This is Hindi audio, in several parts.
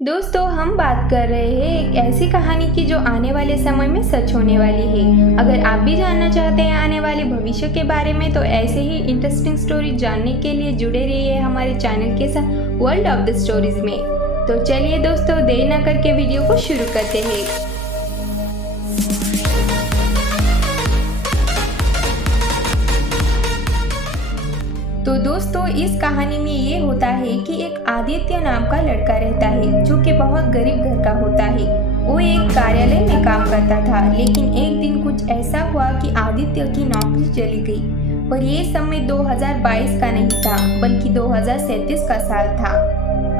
दोस्तों हम बात कर रहे हैं एक ऐसी कहानी की जो आने वाले समय में सच होने वाली है। अगर आप भी जानना चाहते हैं आने वाले भविष्य के बारे में तो ऐसे ही इंटरेस्टिंग स्टोरी जानने के लिए जुड़े रहिए हमारे चैनल के साथ वर्ल्ड ऑफ द स्टोरीज में। तो चलिए दोस्तों देर न करके वीडियो को शुरू करते हैं। तो दोस्तों इस कहानी में ये होता है कि एक आदित्य नाम का लड़का रहता है जो कि बहुत गरीब घर का होता है। वो एक कार्यालय में काम करता था, लेकिन एक दिन कुछ ऐसा हुआ कि आदित्य की नौकरी चली गई। पर ये समय 2022 का नहीं था बल्कि 2037 का साल था।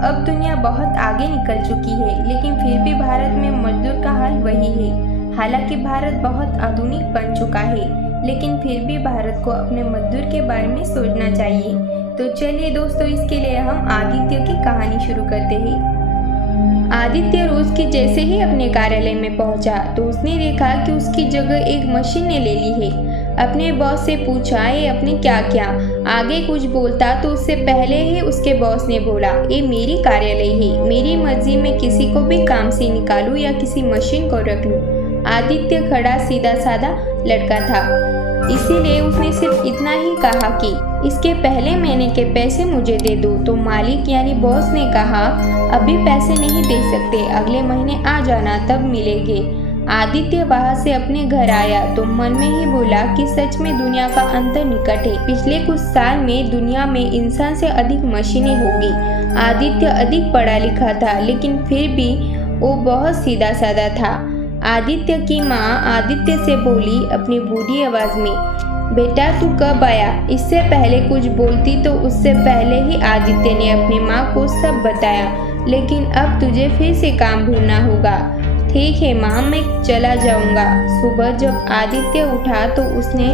अब दुनिया बहुत आगे निकल चुकी है, लेकिन फिर भी भारत में मजदूर का हाल वही है। हालांकि भारत बहुत आधुनिक बन चुका है, लेकिन फिर भी भारत को अपने मजदूर के बारे में सोचना चाहिए। तो चलिए दोस्तों इसके लिए हम आदित्य की कहानी शुरू करते हैं। आदित्य रोज की जैसे ही अपने कार्यालय में पहुंचा तो उसने देखा कि उसकी जगह एक मशीन ने ले ली है। अपने बॉस से पूछा ये अपने क्या क्या। आगे कुछ बोलता तो उससे पहले ही उसके बॉस ने बोला ये मेरी कार्यालय है, मेरी मर्जी में किसी को भी काम से निकालूं या किसी मशीन को रख लूं। आदित्य खड़ा सीधा साधा लड़का था, इसीलिए उसने सिर्फ इतना ही कहा कि इसके पहले महीने के पैसे मुझे दे दो। तो मालिक यानी बॉस ने कहा अभी पैसे नहीं दे सकते, अगले महीने आ जाना तब मिलेंगे। आदित्य बाहर से अपने घर आया तो मन में ही बोला कि सच में दुनिया का अंत निकट है। पिछले कुछ साल में दुनिया में इंसान से अधिक मशीनें होगी। आदित्य अधिक पढ़ा लिखा था, लेकिन फिर भी वो बहुत सीधा साधा था। आदित्य की माँ आदित्य से बोली अपनी बूढ़ी आवाज में, बेटा तू कब आया? इससे पहले कुछ बोलती तो उससे पहले ही आदित्य ने अपनी माँ को सब बताया, लेकिन अब तुझे फिर से काम ढूंढना होगा। ठीक है माँ, मैं चला जाऊंगा। सुबह जब आदित्य उठा तो उसने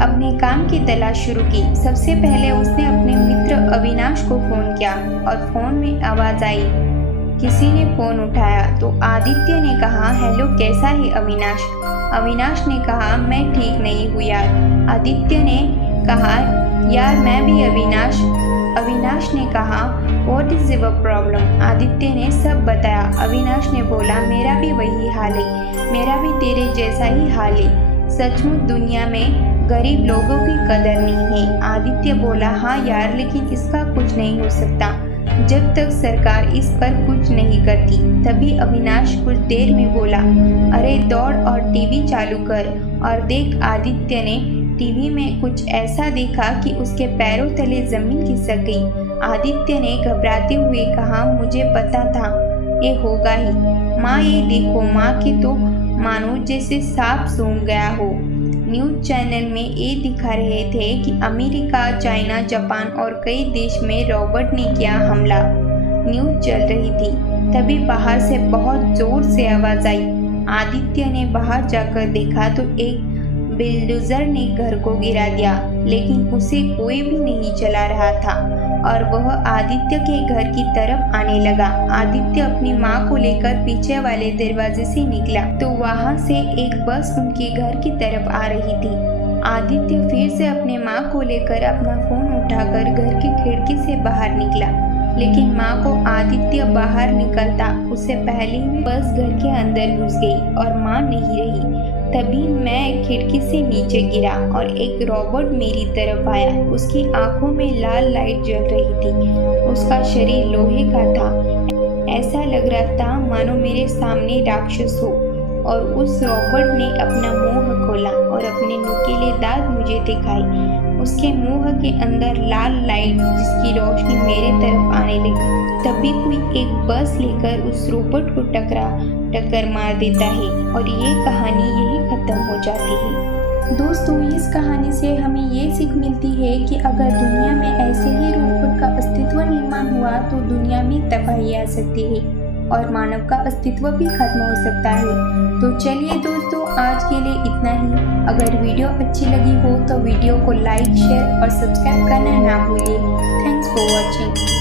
अपने काम की तलाश शुरू की। सबसे पहले उसने अपने मित्र अविनाश को फोन किया और फोन में आवाज आई। किसी ने फोन उठाया तो आदित्य ने कहा हेलो कैसा है अविनाश? अविनाश ने कहा मैं ठीक नहीं हूँ यार। आदित्य ने कहा यार मैं भी अविनाश। अविनाश ने कहा what is your problem? Aditya ने सब बताया। अविनाश ने बोला मेरा भी वही हाल है, मेरा भी तेरे जैसा ही हाल है। सचमुच दुनिया में गरीब लोगों की कदर नहीं है। आदित्य बोला हाँ यार, लेकिन इसका कुछ नहीं हो सकता जब तक सरकार इस पर कुछ नहीं करती। तभी अविनाश कुछ देर में बोला अरे दौड़ और टीवी चालू कर और देख। आदित्य ने टीवी में कुछ ऐसा देखा कि उसके पैरों तले जमीन खिसक गई। आदित्य ने घबराते हुए कहा मुझे पता था ये होगा ही। माँ ये देखो। माँ के तो मानो जैसे सांप सूंघ गया हो। न्यूज़ चैनल में ये दिखा रहे थे कि अमेरिका, चाइना, जापान और कई देश में रॉबर्ट ने किया हमला। न्यूज़ चल रही थी, तभी बाहर से बहुत जोर से आवाज आई। आदित्य ने बाहर जाकर देखा तो एक बिल्डोजर ने घर को गिरा दिया, लेकिन उसे कोई भी नहीं चला रहा था और वह आदित्य के घर की तरफ आने लगा। आदित्य अपनी माँ को लेकर पीछे वाले दरवाजे से निकला तो वहाँ से एक बस उनके घर की तरफ आ रही थी। आदित्य फिर से अपने माँ को लेकर अपना फोन उठाकर घर की खिड़की से बाहर निकला, लेकिन माँ को आदित्य बाहर निकलता उससे पहले ही बस घर के अंदर घुस गई और माँ नहीं रही। तभी मैं खिड़की से नीचे गिरा और एक रॉबर्ट मेरी तरफ आया। उसकी आंखों में लाल लाइट जल रही थी, उसका शरीर लोहे का था। ऐसा लग रहा था मानो मेरे सामने राक्षस हो। और उस रॉबर्ट ने अपना मुंह खोला और अपने नुकीले दांत मुझे दिखाई। उसके मुंह के अंदर लाल लाइट जिसकी रोशनी मेरे तरफ आने लगी। तभी कोई एक बस लेकर उस रॉबर्ट को टक्कर मार देता है और ये कहानी यही खत्म हो जाती है। दोस्तों इस कहानी से हमें ये सीख मिलती है कि अगर दुनिया में ऐसे ही रोबोट का अस्तित्व निर्माण हुआ तो दुनिया में तबाही आ सकती है और मानव का अस्तित्व भी खत्म हो सकता है। तो चलिए दोस्तों आज के लिए इतना ही। अगर वीडियो अच्छी लगी हो तो वीडियो को लाइक, शेयर और सब्सक्राइब करना ना भूलिए। Thanks for watching.